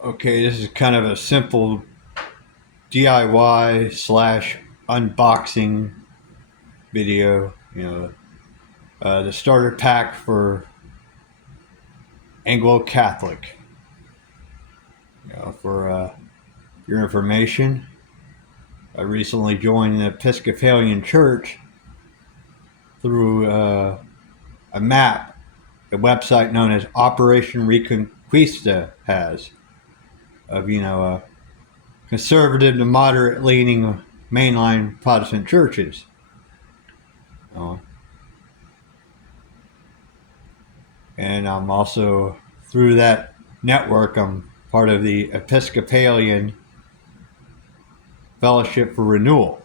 Okay, this is kind of a simple DIY slash unboxing video. The starter pack for Anglo Catholic. For your information, I recently joined the Episcopalian Church through a map a website known as Operation Reconquista has of conservative to moderate leaning mainline Protestant churches. Uh, and I'm also through that network. I'm part of the Episcopalian Fellowship for Renewal.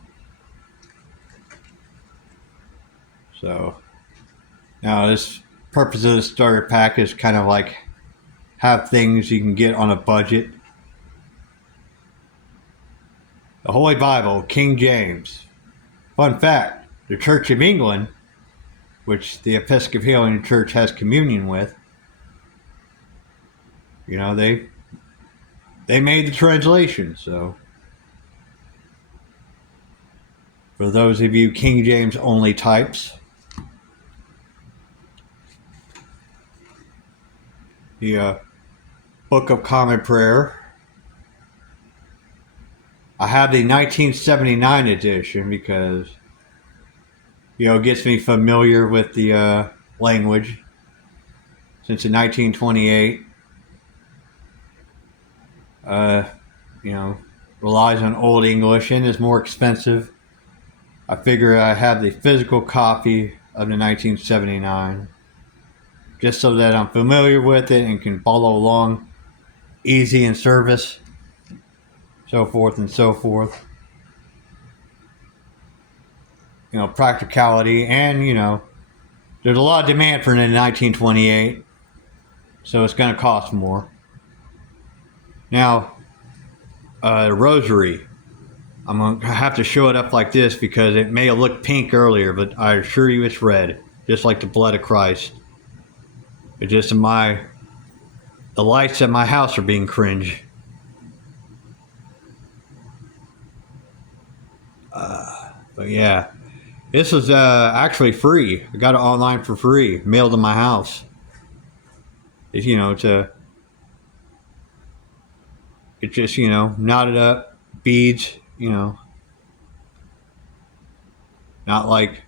So now this purpose of the starter pack is kind of like have things you can get on a budget. The Holy Bible, King James. Fun fact, the Church of England, which the Episcopalian Church has communion with, they made the translation. So for those of you King James only types, the Book of Common Prayer. I have the 1979 edition because it gets me familiar with the language since in 1928. Relies on Old English and is more expensive. I figure I have the physical copy of the 1979 just so that I'm familiar with it and can follow along easy in service, so forth and so forth. Practicality, and there's a lot of demand for it in 1928, so it's going to cost more. Now, the rosary, I'm going to have to show it up like this because it may have looked pink earlier, but I assure you it's red, just like the blood of Christ. It's just the lights at my house are being cringe. But yeah, this was actually free. I got it online for free, mailed to my house. It's just knotted up beads. Not like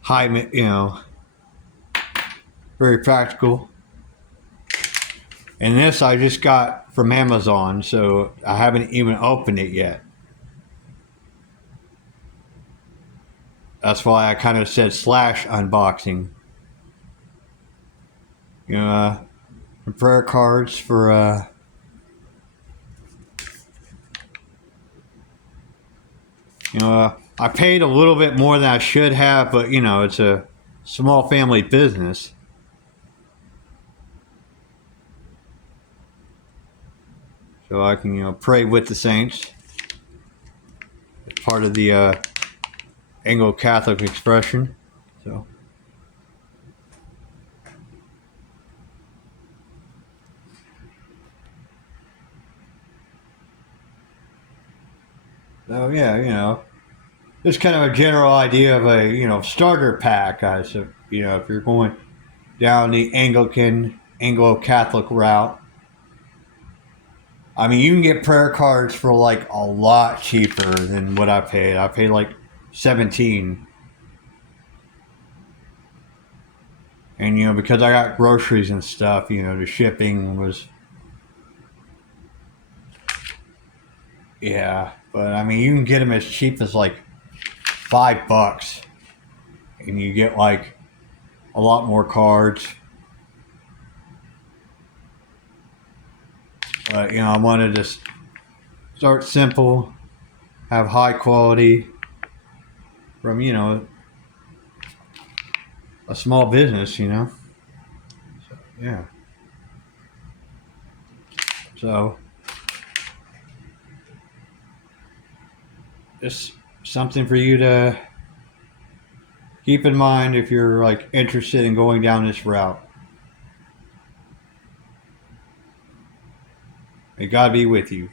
high. Very practical. And this I just got from Amazon, so I haven't even opened it yet. That's why I kind of said / unboxing. Prayer cards for I paid a little bit more than I should have, but it's a small family business. So I can pray with the saints. It's part of the Anglo Catholic expression. So yeah, just kind of a general idea of a starter pack, guys. So if you're going down the Anglo Catholic route, I mean, you can get prayer cards for like a lot cheaper than what I paid. I paid like $17, and because I got groceries and stuff, the shipping was, yeah. But I mean, you can get them as cheap as like $5, and you get like a lot more cards. But I wanted to start simple, have high quality from a small business, So, yeah. So just something for you to keep in mind if you're like interested in going down this route. May God be with you.